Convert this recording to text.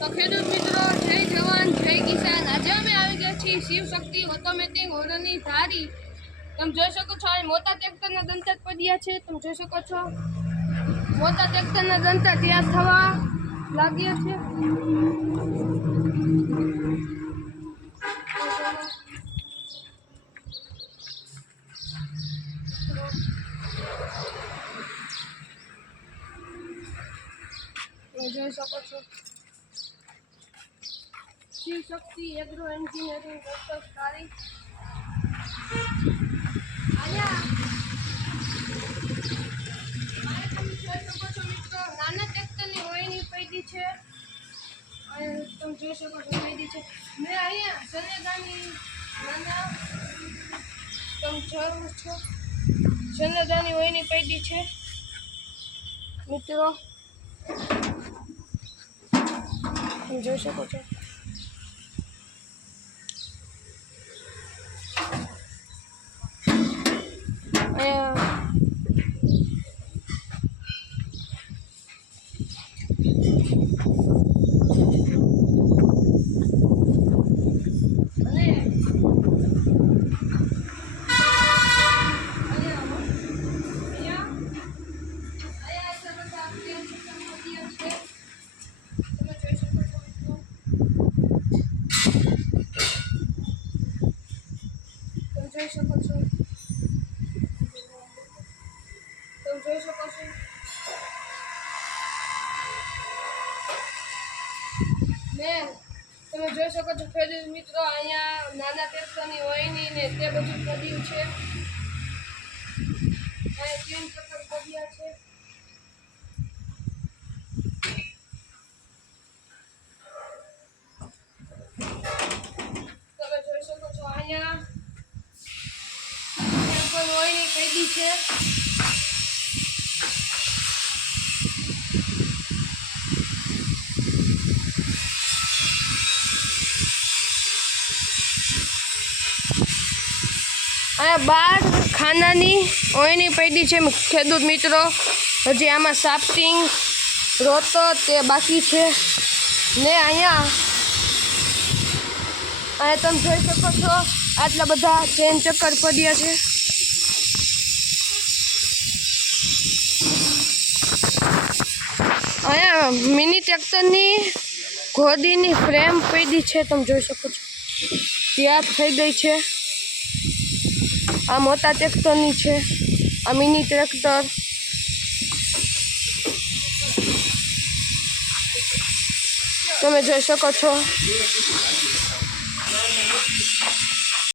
તો ખેડૂત મિત્રો, જય જવાન જય કિસાન. આજે અમે આવી ગયા છીએ શિવ શક્તિ ઓટોમેટિક ઓરડની ધારી. તમે જોઈ શકો છો, આ મોટા ટ્રેક્ટરના દંતા પડ્યા છે. તમે જોઈ શકો છો, મોટા ટ્રેક્ટરના દંતા તૈયાર થવા લાગ્યા છે. જોઈ શકો છો, શિવ શક્તિ એગ્રો એન્જિનિયરિંગ ધારી. તમે જોઈ શકો છો મિત્રો, નાના ટ્રેક્ટરની ઓયની પૈડી છે. તમે જોઈ શકો છો પૈડી છે. મેં અહીંયા સનેગાની નાના, તમે જોયું છો, સનેગાની ઓયની પૈડી છે મિત્રો. તમે જોઈ શકો છો, જોઈ શકો છો, તમે જોઈ શકો છો. તમે જોઈ શકો છો ખેડૂત મિત્રો, અહીંયા નાના ટ્રેક્ટરની ઓયની ને તે બધું પડ્યું છે. અહીંયા 3 ચક્કર પડ્યા છે. તમે જોઈ શકો છો, અહીંયા ઓયની પૈડી છે. અહીંયા 12 ખાનાની ઓયની પૈડી છે ખેડૂત મિત્રો. હજી આમાં સાફ્ટિંગ રોતો તે બાકી છે ને. અહીંયા તમે જોઈ શકો છો, આટલા બધા ચેન ચક્કર પડ્યા છે. અહીંયા મિની ટ્રેક્ટરની ગોદીની ફ્રેમ પડી છે. તમે જોઈ શકો છો, તૈયાર થઈ ગઈ છે. આ મોટા ટ્રેક્ટરની છે, આ મિની ટ્રેક્ટર. તમે જોઈ શકો છો.